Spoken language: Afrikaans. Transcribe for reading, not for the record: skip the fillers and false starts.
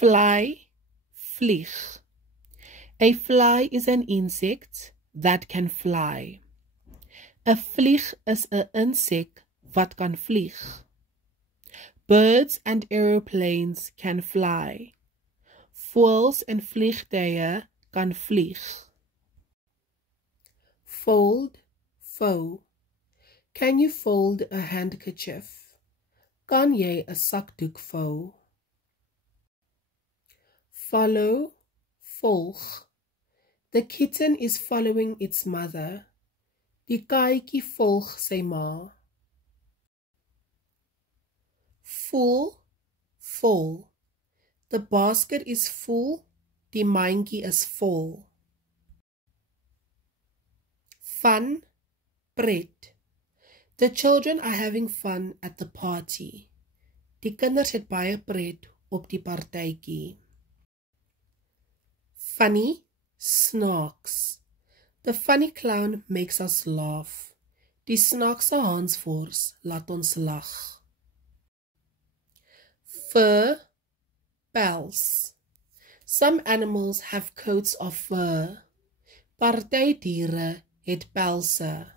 Fly, vlieg. A fly is an insect that can fly. 'n vlieg is 'n insek wat kan vlieg. Birds and aeroplanes can fly. Voëls en vliegtuie kan vlieg. Fold, vou. Can you fold a handkerchief? Kan jy 'n sakdoek vou? Follow, volg. The kitten is following its mother. Die katjie volg sy ma. Full, vol. The basket is full. Die mandjie is vol. Fun, pret. The children are having fun at the party. Die kinders het baie pret op die partytjie. Funny, snaaks. The funny clown makes us laugh. Die snaakse Hansvors laat ons lag. Fur, pels. Some animals have coats of fur. Party diere het pelse.